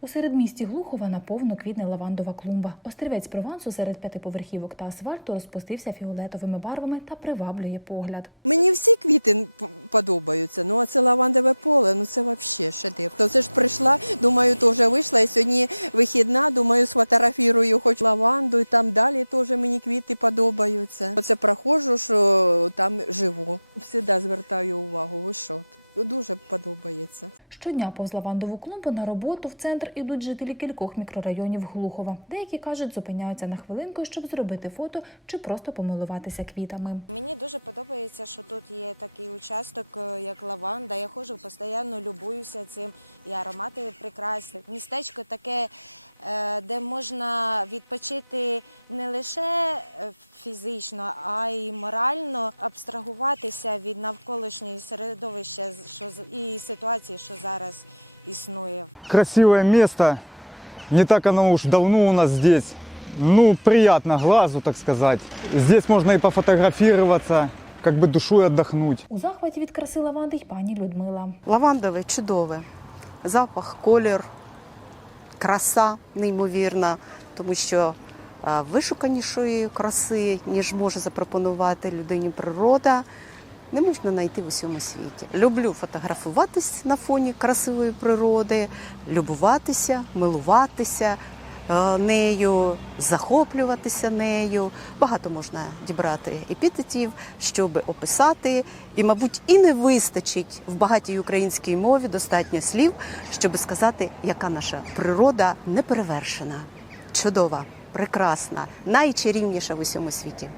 У середмісті Глухова наповно квітне лавандова клумба. Острівець Провансу серед п'ятиповерхівок та асфальту розпустився фіолетовими барвами та приваблює погляд. Мені всі квіти подобаються. Ну а це лавандове поле, ну це взагалі шедевр. То це ж прийшла, думаю, теж вийшла. І сьогодні вихідна, думаю, сфотографірую хоч лаванду, і там далі теж мені квіти подобаються. Оце проходжу, що там живу. Всіда звертаю увагу. Ви що? Дуже подобається. Щодня повз лавандову клумбу на роботу в центр ідуть жителі кількох мікрорайонів Глухова. Деякі кажуть, зупиняються на хвилинку, щоб зробити фото чи просто помилуватися квітами. Мені дуже подобається, що тут є такий участок, е, як лаванда. Я ходжу постійно, любуюся цим. І аромати прекрасні. Містечко таке, де можна відпочити не лише е, фізично, а й морально абстрагуватися від навколишнього середовища що з- і ситуації, що зараз існує. красивое место. Не так оно уж давно у нас здесь. Ну, приятно глазу, так сказать. Здесь можно и пофотографироваться, как бы душой отдохнуть. У захваті від краси лаванди й пані Людмила. Лавандове чудове. Запах, колір, краса неймовірна, тому що е, вишуканішої краси, ніж може запропонувати людині природа, не можна знайти в усьому світі. Люблю фотографуватись на фоні красивої природи, любуватися, милуватися нею, захоплюватися нею. Багато можна дібрати епітетів, щоб описати. І, мабуть, і не вистачить в багатій українській мові достатньо слів, щоб сказати, яка наша природа неперевершена, чудова, прекрасна, найчарівніша в усьому світі.